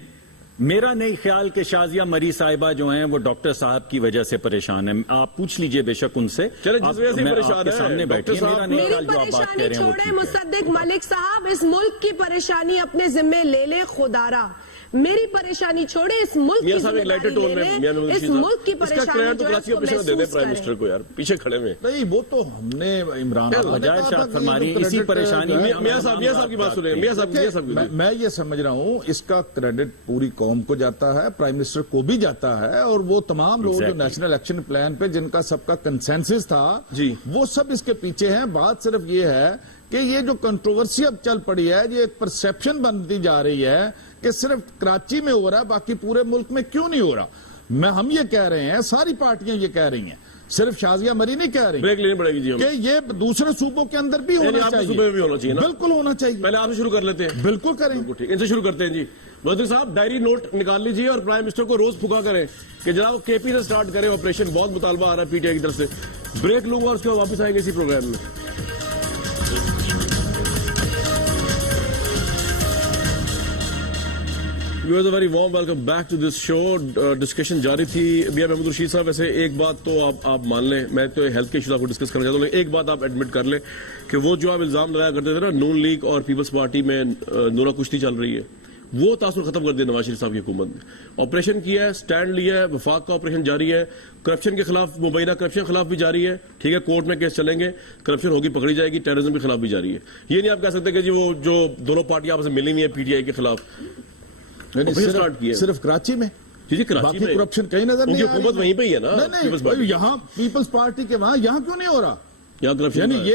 میرا نہیں خیال کہ شازیہ مری صاحبہ جو ہیں وہ ڈاکٹر صاحب کی وجہ سے پریشان ہیں. آپ پوچھ لیجئے بے شک ان سے, سامنے بیٹھے. میری پریشانی چھوڑے مصدق ملک صاحب, اس ملک کی پریشانی اپنے ذمہ لے لے خدارا. میری پریشانی چھوڑے, اس ملک کی ذمہ داری لے لیں. اس ملک کی پریشانی جو ہے اس کو محسوس کریں. کو یار پیچھے کھڑے میں نہیں, وہ تو ہم نے عمران مجاہد شاہ فرمانی اسی پریشانی میں. میاں صاحب کی بات سنیں. میاں صاحب میں یہ سمجھ رہا ہوں اس کا کریڈٹ پوری قوم کو جاتا ہے, پرائم منسٹر کو بھی جاتا ہے, اور وہ تمام لوگ جو نیشنل ایکشن پلان پہ جن کا سب کا کنسنسس تھا وہ سب اس کے پیچھے ہیں. بات صرف یہ ہے کہ یہ جو کنٹروورسی اب چل پڑی ہے, یہ ایک پرسیپشن بنتی جا رہی ہے کہ صرف کراچی میں ہو رہا ہے, باقی پورے ملک میں کیوں نہیں ہو رہا. ہم یہ کہہ رہے ہیں, ساری پارٹیاں یہ کہہ رہی ہیں, صرف شازیہ مری نہیں کہہ رہی بریک لینی پڑے گی کہ یہ دوسرے صوبوں کے اندر بھی ہونا چاہیے. بالکل ہونا چاہیے. پہلے آپ سے شروع کر لیتے ہیں. بالکل کریں, ان سے شروع کرتے ہیں. جی وزیر صاحب ڈائری نوٹ نکال لیجیے اور پرائم منسٹر کو روز پھکا کریں کہ جناب کے پی سے سٹارٹ کریں آپریشن. بہت مطالبہ آ رہا ہے پی ٹی آئی کی طرف سے. بریک لوں گا اور اس کے بعد واپس آئیں گے اسی پروگرام میں. Viewers, a very warm welcome back to this show. Discussion جاری تھی. بیا محمود رشید صاحب, ویسے ایک بات تو آپ مان لیں, میں تو ہیلتھ کے ایشوز آپ کو ڈسکس کرنا چاہتا ہوں, لیکن ایک بات آپ ایڈمٹ کر لیں کہ وہ جو آپ الزام لگایا کرتے تھے نا نون لیگ اور پیپلز پارٹی میں نورا کشتی چل رہی ہے, وہ تاثر ختم کر دیا نواز شریف صاحب کی حکومت نے. آپریشن کیا ہے, سٹینڈ لیا ہے, وفاق کا آپریشن جاری ہے, کرپشن کے خلاف, مبینہ کرپشن کے خلاف بھی جاری ہے, ٹھیک ہے, کورٹ میں کیس چلیں گے, کرپشن ہوگی پکڑی جائے گی, ٹیررزم کے خلاف بھی جاری ہے. یہ نہیں آپ کہہ سکتے کہ جی وہ جو دونوں پارٹیاں آپس میں ملی نہیں ہے پی ٹی آئی کے خلاف. صرف کراچی میں, جی کراچی باقی میں کرپشن کہیں نظر نہیں, حکومت وہیں پہ ہی ہے نا. نہیں, یہاں پیپلز پارٹی کے وہاں یہاں کیوں نہیں ہو رہا؟ یہاں کرپشن یعنی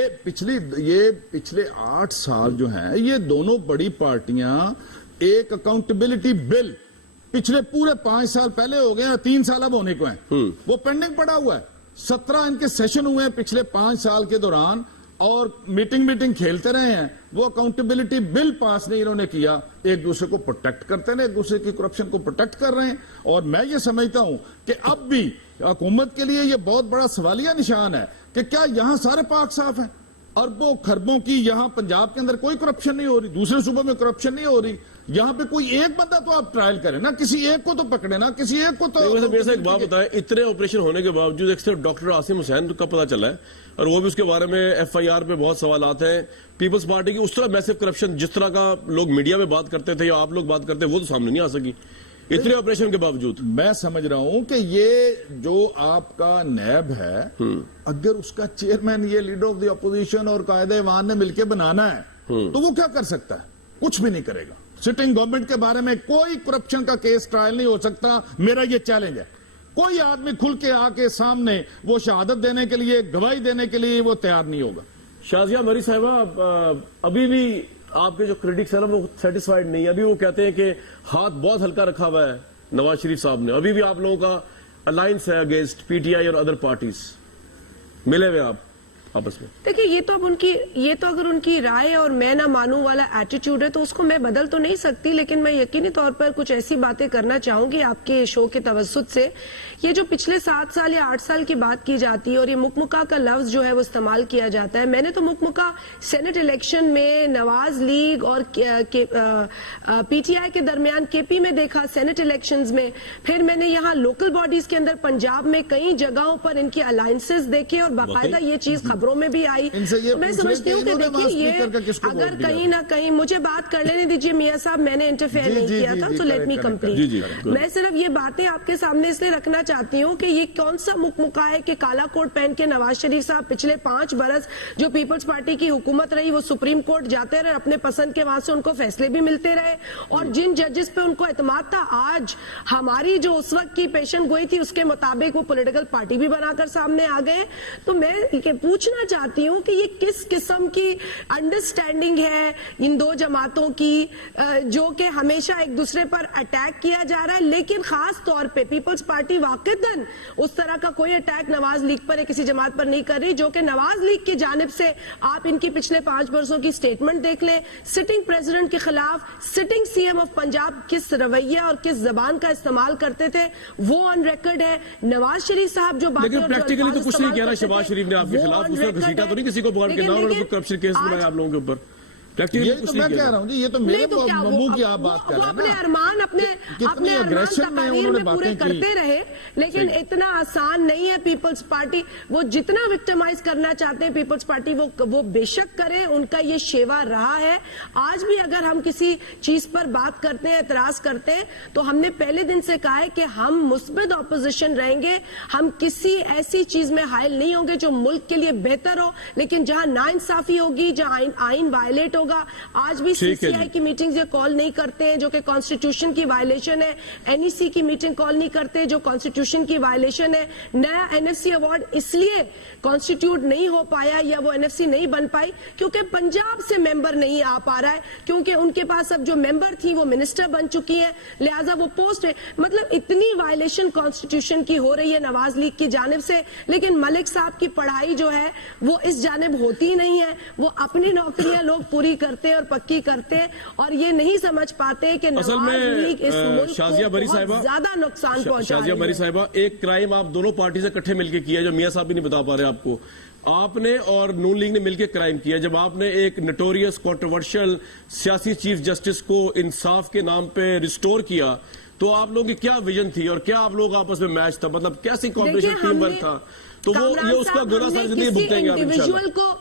یہ پچھلے 8 سال جو ہیں, یہ دونوں بڑی پارٹیاں ایک اکاؤنٹیبلٹی بل پچھلے پورے 5 سال پہلے ہو گئے ہیں, 3 سال اب ہونے کو ہیں, وہ پینڈنگ پڑا ہوا ہے. 17 ان کے سیشن ہوئے ہیں پچھلے 5 سال کے دوران, اور میٹنگ کھیلتے رہے ہیں. وہ اکاؤنٹیبلٹی بل پاس نہیں انہوں نے کیا. ایک دوسرے کو پروٹیکٹ کرتے ہیں, ایک دوسرے کی کرپشن کو پروٹیکٹ کر رہے ہیں. اور میں یہ سمجھتا ہوں کہ اب بھی حکومت کے لیے یہ بہت بڑا سوالیہ نشان ہے کہ کیا یہاں سارے پاک صاف ہیں؟ اربوں خربوں کی یہاں پنجاب کے اندر کوئی کرپشن نہیں ہو رہی, دوسرے صوبوں میں کرپشن نہیں ہو رہی. یہاں پہ کوئی ایک بندہ تو آپ ٹرائل کریں نا, کسی ایک کو تو پکڑے نا, کسی ایک کو تو. میرے سے ایک بات بتائیں, اتنے آپریشن ہونے کے باوجود ایک صرف ڈاکٹر عاصم حسین کا پتہ چلا ہے, اور وہ بھی اس کے بارے میں ایف آئی آر پہ بہت سوالات ہیں. پیپلز پارٹی کی اس طرح میسو کرپشن جس طرح کا لوگ میڈیا میں بات کرتے تھے یا آپ لوگ بات کرتے ہیں, وہ تو سامنے نہیں آ سکی اتنے آپریشن کے باوجود. میں سمجھ رہا ہوں کہ یہ جو آپ کا نیب ہے, اگر اس کا چیئرمین یہ لیڈر آف دی اپوزیشن اور قائد ایوان نے مل کے بنانا ہے تو وہ کیا کر سکتا ہے؟ کچھ بھی نہیں کرے گا. سٹنگ گورنمنٹ کے بارے میں کوئی کرپشن کا کیس ٹرائل نہیں ہو سکتا. میرا یہ چیلنج ہے, کوئی آدمی کھل کے آ کے سامنے وہ شہادت دینے کے لیے, گواہی دینے کے لیے وہ تیار نہیں ہوگا. شازیہ مری صاحبہ, ابھی بھی آپ کے جو کریٹکس ہیں نا وہ سیٹسفائیڈ نہیں ہے. ابھی وہ کہتے ہیں کہ ہاتھ بہت ہلکا رکھا ہوا ہے نواز شریف صاحب نے. ابھی بھی آپ لوگوں کا الائنس ہے اگینسٹ پی ٹی آئی اور ادر پارٹیز, ملے ہوئے آپ آپس میں. دیکھیں, یہ تو اگر ان کی رائے اور میں نہ مانوں والا ایٹیٹیوڈ ہے تو اس کو میں بدل تو نہیں سکتی, لیکن میں یقینی طور پر کچھ ایسی باتیں کرنا چاہوں گی آپ کے شو کے توسط سے. یہ جو پچھلے 7 سال یا 8 سال کی بات کی جاتی ہے اور یہ مکمکا کا لفظ جو ہے وہ استعمال کیا جاتا ہے, میں نے تو مکمکا سینٹ الیکشن میں نواز لیگ اور پی ٹی آئی کے درمیان کے پی میں دیکھا, سینٹ الیکشنز میں, پھر میں نے یہاں لوکل باڈیز کے اندر پنجاب میں کئی جگہوں پر ان کی الائنسز دیکھے, اور باقاعدہ یہ چیز خبروں میں بھی آئی. میں سمجھتی ہوں کہ دیکھیے, یہ اگر کہیں نہ کہیں, مجھے بات کر لینے دیجیے میاں صاحب, میں نے انٹرفیئر نہیں کیا تھا, تو لیٹ می کمپلیٹ. میں صرف یہ باتیں آپ کے سامنے اس لیے رکھنا چاہتی ہوں کہ یہ کون سا مکمکا ہے کہ کالا کوٹ پہن کے نواز شریف صاحب پچھلے 5 برس جو پیپلز پارٹی کی حکومت رہی وہ سپریم کورٹ جاتے رہے, اپنے پسند کے وہاں سے ان کو فیصلے بھی ملتے رہے, اور جن ججز پہ ان کو اعتماد تھا, آج ہماری جو اس وقت کی پیشن گوئی تھی اس کے مطابق وہ پولیٹیکل پارٹی بھی بنا کر سامنے آ گئے. تو میں پوچھنا چاہتی ہوں کہ یہ کس قسم کی انڈرسٹینڈنگ ہے ان دو جماعتوں کی, جو کہ ہمیشہ ایک دوسرے پر اٹیک کیا جا رہا ہے, لیکن خاص طور پہ پیپلز پارٹی واقعتاً اس طرح کا کوئی اٹیک نواز لیگ پر یا کسی جماعت پر نہیں کر رہی, جو کہ نواز لیگ کی جانب سے آپ ان کی پچھلے 5 برسوں کی سٹیٹمنٹ دیکھ لیں. سٹنگ پریزیڈنٹ کے خلاف sitting C M of Punjab کس رویہ اور کس زبان کا استعمال کرتے تھے وہ آن ریکارڈ ہے. نواز شریف صاحب جو باتیں, لیکن پریکٹیکلی تو کچھ نہیں کیا نا شہباز شریف نے آپ کے خلاف, اس نے گھسیٹا تو نہیں کسی کو بغیر کے نام, اور کرپشن کیس بنایا آپ لوگوں کے اوپر. یہ تو میں کہہ رہا ہوں جی, یہ تو میرے منہ کی آپ بات کر رہے ہیں نا. اپنے ارمان تقاریر میں پورے کرتے رہے, لیکن اتنا آسان نہیں ہے. پیپلز پارٹی وہ جتنا وکٹمائز کرنا چاہتے ہیں پیپلز پارٹی وہ بے شک کریں, ان کا یہ شیوا رہا ہے. آج بھی اگر ہم کسی چیز پر بات کرتے ہیں, اعتراض کرتے ہیں, تو ہم نے پہلے دن سے کہا ہے کہ ہم مثبت اپوزیشن رہیں گے, ہم کسی ایسی چیز میں حائل نہیں ہوں گے جو ملک کے لیے بہتر ہو, لیکن جہاں ناانصافی ہوگی, جہاں آئین وائلیٹ ہوگا. آج بھی سی سی آئی کی میٹنگز یہ کال نہیں کرتے ہیں جو کہ کانسٹیٹیوشن کی وائلیشن ہے, این ای سی کی میٹنگ کال نہیں کرتے جو کانسٹیٹیوشن کی وائلیشن ہے. نیا این ایف سی ایوارڈ اس لیے کانسٹیٹیوٹ نہیں ہو پایا یا وہ این ایف سی نہیں بن پائی کیونکہ پنجاب سے ممبر نہیں آ پا رہا ہے, کیونکہ ان کے پاس اب جو ممبر تھی وہ منسٹر بن چکی ہیں, لہٰذا وہ پوسٹ ہے. مطلب اتنی وائلیشن کانسٹیٹیوشن کی ہو رہی ہے نواز لیگ کی جانب سے, لیکن ملک صاحب کی پڑھائی جو ہے وہ اس جانب ہوتی نہیں ہے. وہ اپنی نوکریاں لوگ پوری کرتے ہیں اور پکی کرتے ہیں, اور یہ نہیں سمجھ پاتے کہ نواز لیگ اس ملک کو بہت زیادہ نقصان پہنچا رہی ہے. مری صاحبہ, ایک کرائم آپ دونوں پارٹی سے اکٹھے مل کے کیا جو میاں صاحب بھی نہیں بتا پا رہے آپ کو. آپ نے اور نون لیگ نے مل کے کرائم کیا جب آپ نے ایک نٹوریس کنٹروورشل سیاسی چیف جسٹس کو انصاف کے نام پہ ریسٹور کیا. تو آپ لوگوں کی کیا ویژن تھی اور کیا آپ لوگ آپس میں میچ تھا, مطلب کیسی کوآپریشن ٹیم ورک تھا؟ تو وہ یہ اس کا گناہ ساری زندگی بھگتیں گے آپ انشاءاللہ.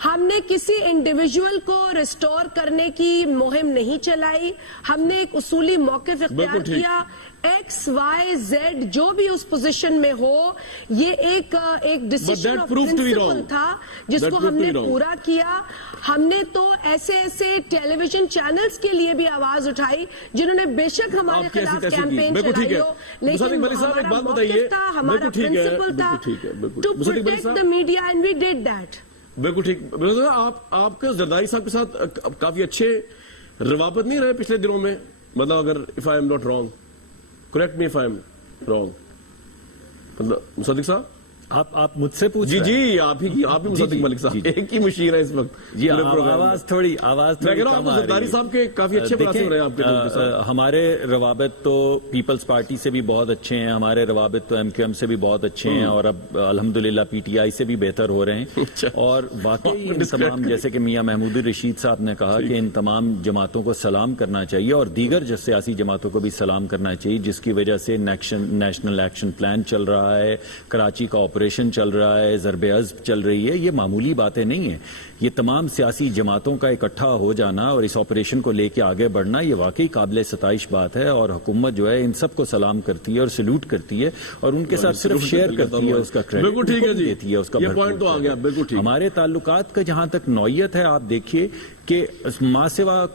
ہم نے کسی انڈیویجول کو ریسٹور کرنے کی مہم نہیں چلائی. ہم نے ایک اصولی موقف اختیار کیا. ایکس وائی زیڈ جو بھی اس پوزیشن میں ہو, یہ ایک ڈیسیژن آف پرنسپل تھا جس کو ہم نے پورا کیا. ہم نے تو ایسے ٹیلی ویژن چینلز کے لیے بھی آواز اٹھائی جنہوں نے بے شک ہمارے خلاف کیمپین چلائی ہو, لیکن ہمارا موقف تھا, ہمارا پرنسپل تھا to protect the media and we did that. بالکل ٹھیک. آپ کے زرداری صاحب کے ساتھ کافی اچھے روابط نہیں رہے پچھلے دنوں میں, مطلب اگر if I am not wrong, correct me if I am wrong. مصدق صاحب آپ مجھ سے پوچھ جی آپ ہی مصدق ملک صاحب ایک ہی مشیر ہے اس وقت. جی آواز تھوڑی میں کہہ رہا ہوں زرداری صاحب کے کافی اچھے باتیں ہو رہے ہیں آپ کے. ہمارے روابط تو پیپلز پارٹی سے بھی بہت اچھے ہیں, ہمارے روابط تو ایم کیو ایم سے بھی بہت اچھے ہیں, اور اب الحمدللہ پی ٹی آئی سے بھی بہتر ہو رہے ہیں. اور واقعی ان تمام, جیسے کہ میاں محمود الرشید صاحب نے کہا کہ ان تمام جماعتوں کو سلام کرنا چاہیے اور دیگر سیاسی جماعتوں کو بھی سلام کرنا چاہیے جس کی وجہ سے نیشنل ایکشن پلان چل رہا ہے, کراچی کا آپریشن چل رہا ہے, ضرب عضب چل رہی ہے. یہ معمولی باتیں نہیں ہیں. یہ تمام سیاسی جماعتوں کا اکٹھا ہو جانا اور اس آپریشن کو لے کے آگے بڑھنا یہ واقعی قابل ستائش بات ہے, اور حکومت جو ہے ان سب کو سلام کرتی ہے اور سلوٹ کرتی ہے اور ان کے ساتھ صرف شیئر کرتی ہے, اس کا کریڈٹ دیتی ہے, اس کا ہمارے تعلقات کا جہاں تک نوعیت ہے. آپ دیکھیے کہ ماں سوا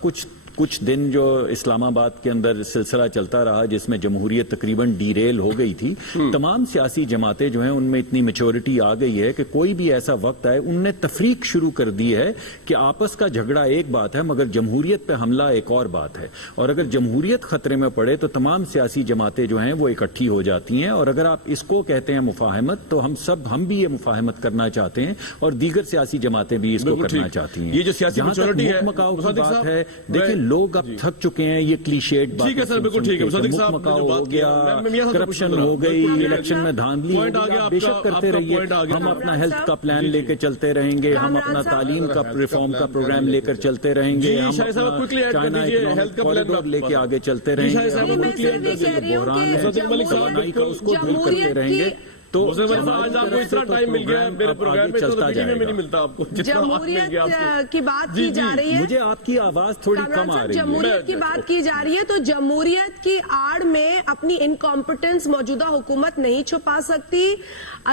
کچھ دن جو اسلام آباد کے اندر سلسلہ چلتا رہا جس میں جمہوریت تقریباً ڈی ریل ہو گئی تھی, تمام سیاسی جماعتیں جو ہیں ان میں اتنی میچورٹی آ گئی ہے کہ کوئی بھی ایسا وقت آئے ان نے تفریق شروع کر دی ہے کہ آپس کا جھگڑا ایک بات ہے مگر جمہوریت پہ حملہ ایک اور بات ہے. اور اگر جمہوریت خطرے میں پڑے تو تمام سیاسی جماعتیں جو ہیں وہ اکٹھی ہو جاتی ہیں. اور اگر آپ اس کو کہتے ہیں مفاہمت, تو ہم بھی یہ مفاہمت کرنا چاہتے ہیں اور دیگر سیاسی جماعتیں بھی اس کو کرنا چاہتی ہیں. یہ جو سیاسی میچورٹی ہے مکاؤ کی بات ہے, دیکھیں لوگ اب تھک چکے ہیں یہ کلیشیڈ بات. ٹھیک ہے سر, بالکل ٹھیک ہے. مکاؤ ہو گیا, کرپشن ہو گئی, الیکشن میں دھاندلی ہو گئی, بے شک کرتے رہیے. ہم اپنا ہیلتھ کا پلان لے کے چلتے رہیں گے, ہم اپنا تعلیم کا ریفارم کا پروگرام لے کر چلتے رہیں گے, ہم چائنا اکنامک کوریڈور لے کے آگے چلتے رہیں گے, ہم بحران ہے کا اس کو دور کرتے رہیں گے. تو آج آپ کو اتنا ٹائم مل گیا میرے پروگرام میں چلتا جائے گا. نہیں ملتا آپ کو جمہوریت کی بات کی جا رہی ہے. مجھے آپ کی آواز تھوڑی کم آ رہی ہے. جمہوریت کی بات کی جا رہی ہے تو جمہوریت کی آڑ میں اپنی انکمپٹنس موجودہ حکومت نہیں چھپا سکتی.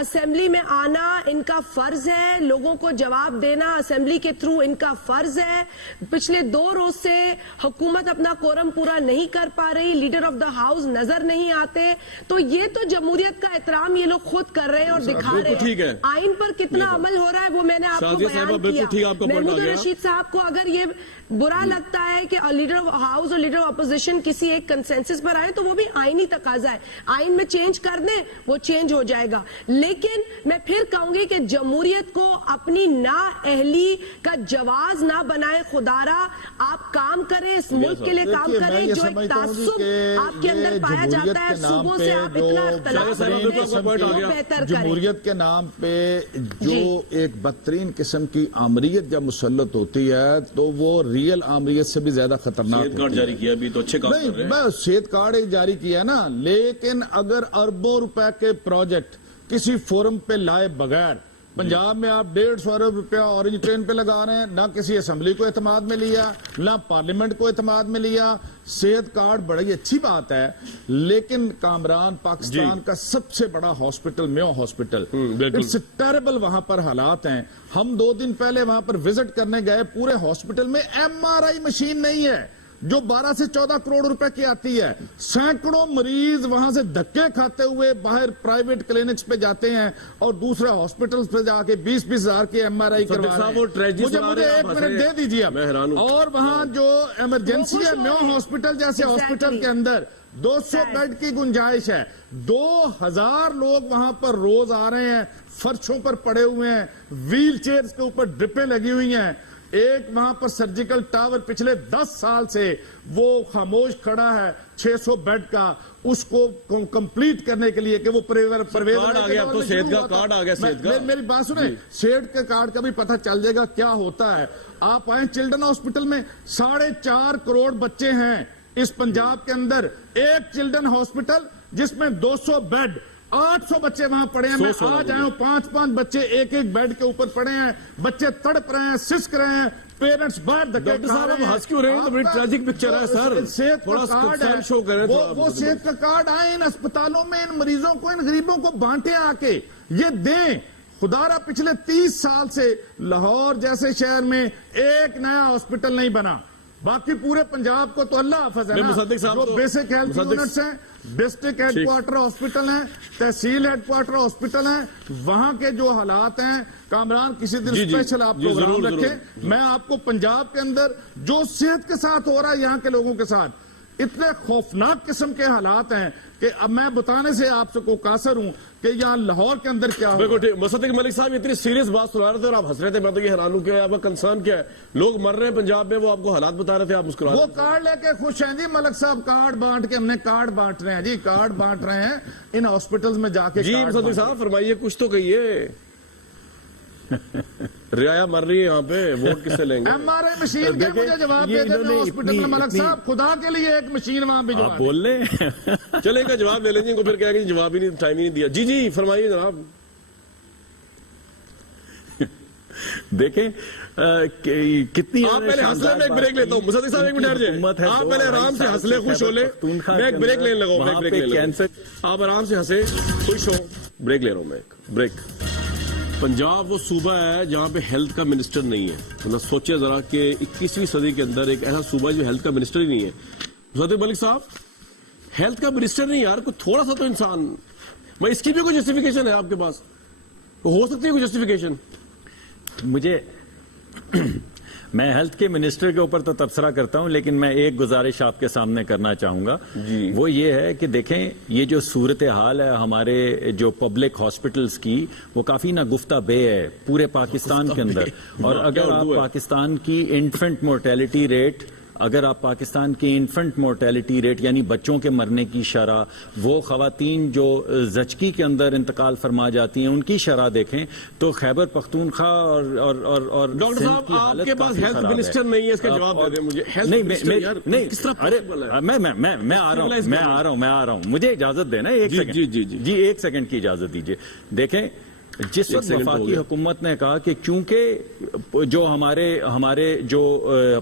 اسمبلی میں آنا ان کا فرض ہے, لوگوں کو جواب دینا اسمبلی کے تھرو ان کا فرض ہے. پچھلے 2 روز سے حکومت اپنا کورم پورا نہیں کر پا رہی, لیڈر آف دا ہاؤس نظر نہیں آتے. تو یہ تو جمہوریت کا احترام یہ لوگ خود کر رہے ہیں اور دکھا رہے ہیں. آئین پر کتنا عمل ہو رہا ہے وہ میں نے آپ کو بیان کیا. محمود الرشید صاحب کو اگر یہ برا لگتا ہے کہ لیڈر آف ہاؤس اور لیڈر آف اپوزیشن کسی ایک کنسنسس پر آئے تو وہ بھی آئینی تقاضا ہے, آئین میں چینج کر دیں وہ چینج ہو جائے گا. لیکن میں پھر کہوں گی کہ جمہوریت کو اپنی نااہلی کا جواز نہ بنائے. خدارا آپ کام کریں, اس ملک کے لیے کام کریں. جو ایک تعصب آپ کے اندر پایا جاتا ہے, صوبوں سے آپ اتنا اختلاف بہتر کریں. جمہوریت کے نام پہ جو ایک بدترین قسم کی آمریت جب مسلط ہوتی ہے تو وہ ریئل آمریت سے بھی زیادہ خطرناک. صحت کارڈ جاری کیا بھی تو اچھے کام کر رہے ہیں. نہیں, صحت کارڈ جاری کیا نا, لیکن اگر اربوں روپے کے پروجیکٹ کسی فورم پہ لائے بغیر, پنجاب میں آپ 150 ارب روپیہ اورنج ٹرین پہ لگا رہے ہیں, نہ کسی اسمبلی کو اعتماد میں لیا, نہ پارلیمنٹ کو اعتماد میں لیا. صحت کارڈ بڑی اچھی بات ہے, لیکن کامران پاکستان کا سب سے بڑا hospital Mayo hospital, it's terrible. وہاں پر حالات ہیں. ہم 2 دن پہلے وہاں پر وزٹ کرنے گئے, پورے ہاسپٹل میں MRI مشین نہیں ہے جو 12 سے 14 کروڑ روپے کی آتی ہے. سینکڑوں مریض وہاں سے دھکے کھاتے ہوئے باہر پرائیویٹ کلینکس پہ جاتے ہیں اور دوسرے ہاسپٹلز پہ جا کے 20-20 ہزار کی MRI کروا رہے ہیں. مجھے 1 منٹ دے دیجیے اب. اور وہاں جو ایمرجنسی ہے نیو ہاسپٹل جیسے ہاسپٹل کے اندر 200 بیڈ کی گنجائش ہے. 2000 لوگ وہاں پر روز آ رہے ہیں, فرشوں پر پڑے ہوئے ہیں, ویل چیئرز کے اوپر ڈرپیں لگی ہوئی ہیں. ایک وہاں پر سرجیکل ٹاور پچھلے 10 سال سے وہ خاموش کھڑا ہے 600 بیڈ کا, اس کو کمپلیٹ کرنے کے لیے کہ وہ میری بات سنیں, صحت کے کارڈ کا بھی پتہ چل جائے گا کیا ہوتا ہے. آپ آئیں چلڈرن ہاسپٹل میں 4.5 کروڑ بچے ہیں اس پنجاب کے اندر. ایک چلڈرن ہاسپٹل جس میں 200 بیڈ 800 بچے وہاں پڑے ہیں. میں آج آیا ہوں, 5 بچے ایک بیڈ کے اوپر پڑے ہیں, بچے تڑپ رہے ہیں, سسک رہے ہیں, پیرنٹس باہر ڈاکٹر صاحب ہم ہنس کیوں رہے ہیں؟ بڑی ٹریجک پکچر ہے سر. صحت کا کارڈ ہے, شو کریں وہ صحت کا کارڈ آئے ان اسپتالوں میں, ان مریضوں کو, ان غریبوں کو بانٹے, آ کے یہ دیں. خدارا پچھلے 30 سال سے لاہور جیسے شہر میں ایک نیا ہاسپٹل نہیں بنا. باقی پورے پنجاب کو تو اللہ حافظ ہے نا, جو بیسک ہیلتھ یونٹس ہیں, ڈسٹرکٹ ہیڈ کوارٹر ہاسپٹل ہیں, تحصیل ہیڈ کوارٹر ہاسپٹل ہیں, وہاں کے جو حالات ہیں. کامران کسی دن اسپیشل آپ پروگرام رکھیں. میں آپ کو پنجاب کے اندر جو صحت کے ساتھ ہو رہا ہے یہاں کے لوگوں کے ساتھ, اتنے خوفناک قسم کے حالات ہیں کہ اب میں بتانے سے آپ سے کو قاصر ہوں کہ یہاں لاہور کے اندر کیا ہو. مصدق ملک صاحب اتنی سیریس بات سنا رہے تھے اور آپ ہنس رہے تھے. میں تو یہ حیران ہوں کہ آپ کا کنسرن کیا ہے؟ لوگ مر رہے ہیں پنجاب میں, وہ آپ کو حالات بتا رہے تھے, آپ مسکرا رہے وہ تھے. کارڈ لے کے خوش ہیں جی ملک صاحب, کارڈ بانٹ کے, ہم نے کارڈ بانٹ رہے ہیں جی, کارڈ بانٹ رہے ہیں ان ہاسپٹلز میں جا کے. جی مصدق صاحب فرمائیے, کچھ تو کہیے. رعایا مر رہی ہے یہاں پہ, ووٹ کس سے لیں گے؟ ایم آر آئی مشین کے مجھے جواب دے دیں ہاسپٹل میں. ملک صاحب خدا کے لیے ایک مشین وہاں بھی آپ بول لیں. چلے ان کا جواب لے لیں گے, پھر کہہ کہ جواب ہی نہیں, ٹائم ہی نہیں دیا. جی جی فرمائیے جناب. دیکھیں کتنی آپ پہلے ہنس لیں, میں ایک بریک لیتا ہوں. مصدق صاحب ایک منٹ ٹھہر جائیں, آپ پہلے آرام سے ہنس لیں, خوش ہو لیں. میں ایک بریک لینے لگا ہوں, آپ آرام سے ہنسیں, خوش ہو. بریک لے رہا ہوں میں, ایک بریک. پنجاب وہ صوبہ ہے جہاں پہ ہیلتھ کا منسٹر نہیں ہے. مطلب سوچے ذرا کہ 21ویں صدی کے اندر ایک ایسا صوبہ جو ہیلتھ کا منسٹر ہی نہیں ہے. مصدق ملک صاحب, ہیلتھ کا منسٹر نہیں یار, کوئی تھوڑا سا تو انسان, میں اس کی بھی کوئی جسٹیفیکیشن ہے آپ کے پاس؟ ہو سکتی ہے کوئی جسٹیفیکیشن؟ مجھے میں ہیلتھ کے منسٹر کے اوپر تو تبصرہ کرتا ہوں, لیکن میں ایک گزارش آپ کے سامنے کرنا چاہوں گا. وہ یہ ہے کہ دیکھیں یہ جو صورتحال ہے ہمارے جو پبلک ہاسپٹلز کی, وہ کافی نا گفتہ بے ہے پورے پاکستان کے اندر. اور اگر آپ پاکستان کی انفنٹ مورٹیلٹی ریٹ, اگر آپ پاکستان کی انفنٹ مورٹیلٹی ریٹ یعنی بچوں کے مرنے کی شرح, وہ خواتین جو زچگی کے اندر انتقال فرما جاتی ہیں ان کی شرح دیکھیں تو خیبر پختونخوا اور ڈاکٹر صاحب آپ کے پاس ہیلتھ منسٹر نہیں ہے, اس کا جواب دے دیں مجھے. نہیں, ارے میں آ رہا ہوں, مجھے اجازت دینا ایک سیکنڈ. جی ایک سیکنڈ کی اجازت دیجیے. دیکھیں جس وقت وفاقی حکومت نے کہا کہ چونکہ جو ہمارے جو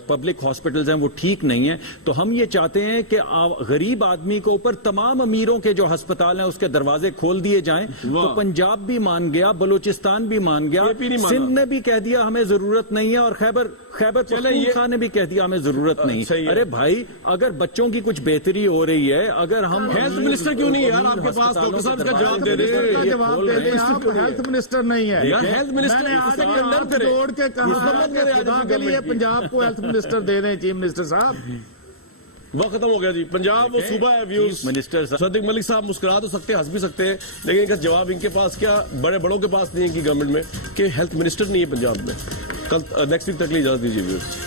پبلک ہاسپٹلز ہیں وہ ٹھیک نہیں ہیں, تو ہم یہ چاہتے ہیں کہ غریب آدمی کے اوپر تمام امیروں کے جو ہسپتال ہیں اس کے دروازے کھول دیے جائیں. تو پنجاب بھی مان گیا, بلوچستان بھی مان گیا, سندھ نے بھی کہہ دیا ہمیں ضرورت نہیں ہے, اور خیبر پختونخوا نے بھی کہہ دیا ہمیں ضرورت نہیں. ارے بھائی, اگر بچوں کی کچھ بہتری ہو رہی ہے, اگر ہم ہیلتھ منسٹر کیوں نہیں ہے یار آپ کے پاس؟ ڈاکٹر صاحب اس کا جواب دے دیں. آپ ہیلتھ منسٹر نہیں ہے, ہیلتھ منسٹر توڑ کے کہا خدا کے لیے پنجاب کو ہیلتھ منسٹر دے دیں. چیف منسٹر صاحب وقت ختم ہو گیا جی. پنجاب وہ صوبہ ہے. ویوز منسٹر مصدق ملک صاحب مسکرا تو سکتے, ہنس بھی سکتے ہیں, لیکن ان کا جواب ان کے پاس کیا, بڑوں کے پاس نہیں ہے کہ گورنمنٹ میں, کہ ہیلتھ منسٹر نہیں ہے پنجاب میں. کل نیکسٹ ویک تک لیے اجازت دیجیے ویوز.